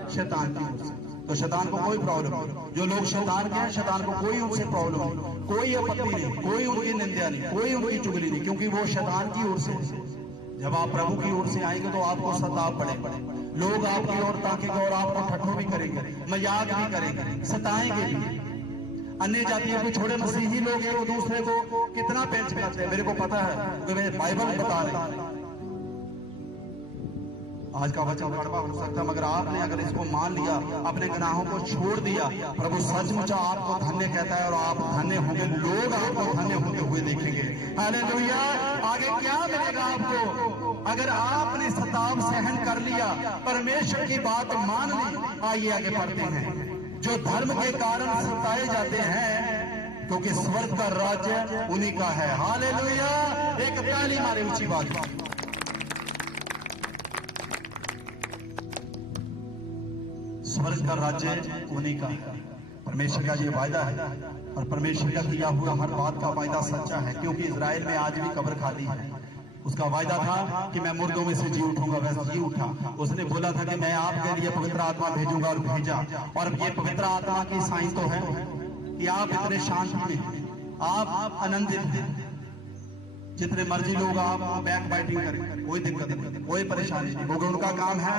शैतान की ओर से। तो शैतान को कोई प्रॉब्लम नहीं। जो लोग शैतान के हैं, शैतान को कोई उनसे प्रॉब्लम नहीं, कोई आपत्ति नहीं, कोई उनकी निंदा नहीं, कोई उनकी चुगली नहीं, क्योंकि वो शैतान की ओर से। जब आप प्रभु की ओर से आएंगे तो आपको सताव पड़े, लोग आपकी ओर ताकेंगे और आपको ठट्ठो भी करेंगे, मजाक भी करेंगे, सताएंगे भी। अन्य जातियों को छोड़े मसीही लोग हैं, वो दूसरे को कितना पेंच करते हैं मेरे को पता है, तो मैं बाइबल बता रहे हैं। आज का वचन कड़वा हो सकता है, मगर आपने अगर इसको मान लिया, अपने गुनाहों को छोड़ दिया, प्रभु सचमुच आपको धन्य कहता है और आप धन्य होंगे। लोग आपको धन्य होते हुए देखेंगे। हालेलुया। आगे क्या मिलेगा आपको? अगर आपने सताव सहन कर लिया, परमेश्वर की बात मान ली। आइए आगे पढ़ते हैं। जो धर्म के कारण सताए जाते हैं, क्योंकि स्वर्ग का राज्य उन्हीं का है। हालेलुया। एक ताली मारे ऊंची बात। स्वर्ग का राज्य उन्हीं का है। परमेश्वर का ये वायदा है, और परमेश्वर का किया हुआ हर बात का वायदा सच्चा है, क्योंकि इजराइल में आज भी कब्र खाली है। उसका वायदा था कि मैं मुर्दों में से जी उठूंगा, वैसे जी उठा। उसने बोला था कि मैं आपके लिए पवित्र आत्मा भेजूंगा, और भेजा। और ये पवित्र आत्मा की साइन तो है कि आप इतने शांति में, आप आनंदित हैं। जितने मर्जी लोग आप बैक बाइटिंग करें, कोई दिक्कत नहीं, कोई परेशानी नहीं, क्योंकि उनका काम है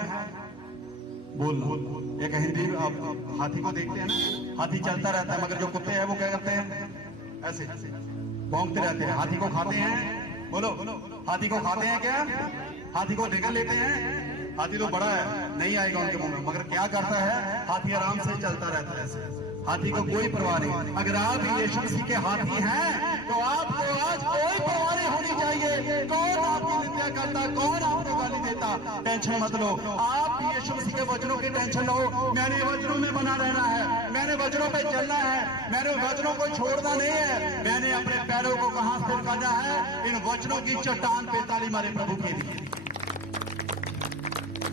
बोलना। एक हिंदी आप हाथी को देखते हैं ना, हाथी चलता रहता है, मगर जो कुत्ते हैं वो क्या करते हैं? ऐसे भौंकते रहते हैं। हाथी को खाते हैं? बोलो, हाथी को खाते हैं क्या? हाथी को निगल लेते हैं? हाथी तो बड़ा है, नहीं आएगा उनके मुंह में, मगर क्या करता है? हाथी आराम से चलता रहता है ऐसे। हाथी को कोई परवाह नहीं। अगर आप यीशु मसीह के हाथी हैं तो आपको आज कोई परवाह नहीं होनी चाहिए। कौन आपकी निंदा करता, कौन आपको गाली देता, टेंशन मत लो। आप यीशु मसीह के वचनों की टेंशन लो। मैंने वचनों में बना रहना है, मैंने वचनों पे चलना है, मैंने वचनों को छोड़ना नहीं है, मैंने अपने पैरों को कहां स्थिर करना है? इन वचनों की चट्टान पे ताली मारे प्रभु के लिए।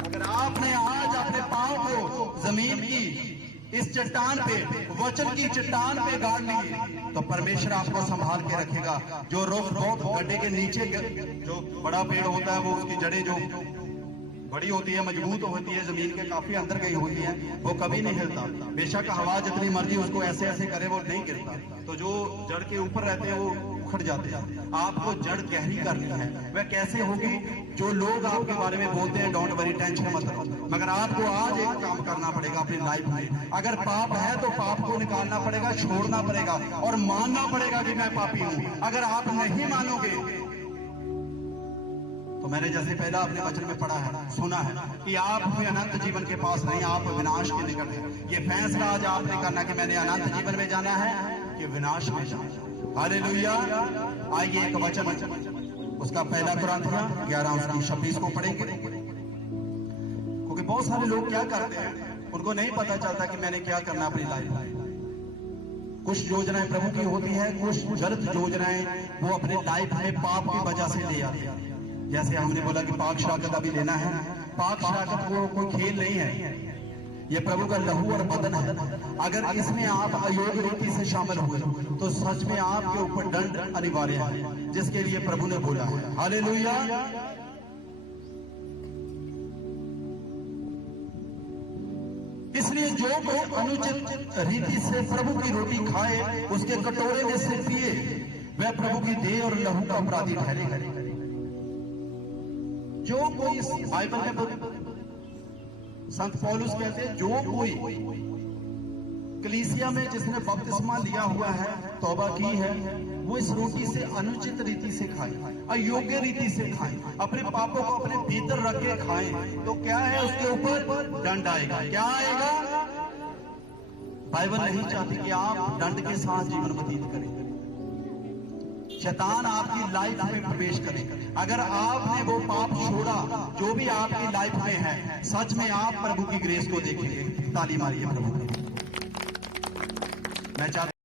अगर आपने आज अपने पांव को जमीन की इस चट्टान पे, वचन की चट्टान पे गाड़ लिए, तो परमेश्वर आपको संभाल के रखेगा। जो रोक गड्ढे के नीचे जो बड़ा पेड़ होता है, वो उसकी जड़ें जो बड़ी होती है, मजबूत होती है, जमीन के काफी अंदर गई होती है, वो कभी नहीं हिलता। बेशक हवा जितनी मर्जी उसको ऐसे ऐसे करे, वो नहीं गिरता। तो जो जड़ के ऊपर रहते हैं वो उखड़ जाते हैं। आपको जड़ गहरी करनी है। वह कैसे होगी? जो लोग आपके बारे में बोलते हैं डोंट वरी, टेंशन मत लो, मगर आपको आज एक काम करना पड़ेगा अपनी लाइफ में। अगर पाप है तो पाप को निकालना पड़ेगा, छोड़ना पड़ेगा, और मानना पड़ेगा कि मैं पापी हूं। अगर आप नहीं मानोगे तो मैंने जैसे पहला अपने वचन में पढ़ा है, सुना है कि आप भी अनंत जीवन के पास नहीं, आप विनाश के निकट हैं। ये फैसला आज आपने करना कि मैंने अनंत जीवन में जाना है कि विनाश में जाना है। हालेलुया। आइए एक वचन उसका पहला कुरिन्थियों 11:26 को पढ़ेंगे, क्योंकि बहुत सारे लोग क्या करते हैं, उनको नहीं पता चलता कि मैंने क्या करना अपनी लाइफ में। कुछ योजनाएं प्रभु की होती है, कुछ गलत योजनाएं वो अपनी लाइफ में पाप की वजह से ले आते हैं। जैसे हमने बोला कि पाक शराकत अभी लेना है। पाक शराकत वो कोई खेल नहीं है, ये प्रभु का लहू और बदन है। अगर इसमें आप अयोग्य रीति से शामिल हुए तो सच में आपके ऊपर दंड अनिवार्य है, जिसके लिए प्रभु ने बोला है। हालेलुया। इसलिए जो कोई अनुचित रीति से प्रभु की रोटी खाए, उसके कटोरे में से पिए, वह प्रभु की देह और लहू का अपराधी ठहरेगा। जो कोई, बाइबल में संत पौलुस कहते हैं, जो कोई कलीसिया में जिसने बपतिस्मा लिया हुआ है, तौबा की है, वो इस रोटी से अनुचित रीति से खाए, अयोग्य रीति से खाए, अपने पापों को अपने भीतर रख के खाए, तो क्या है, उसके ऊपर दंड आएगा। क्या आएगा? बाइबल नहीं चाहती कि आप दंड के साथ जीवन व्यतीत करें, शैतान आपकी लाइफ में प्रवेश करे। अगर आपने वो पाप छोड़ा जो भी आपकी लाइफ में है, सच में आप प्रभु की ग्रेस को देखेंगे। ताली मारिए प्रभु। मैं चाहता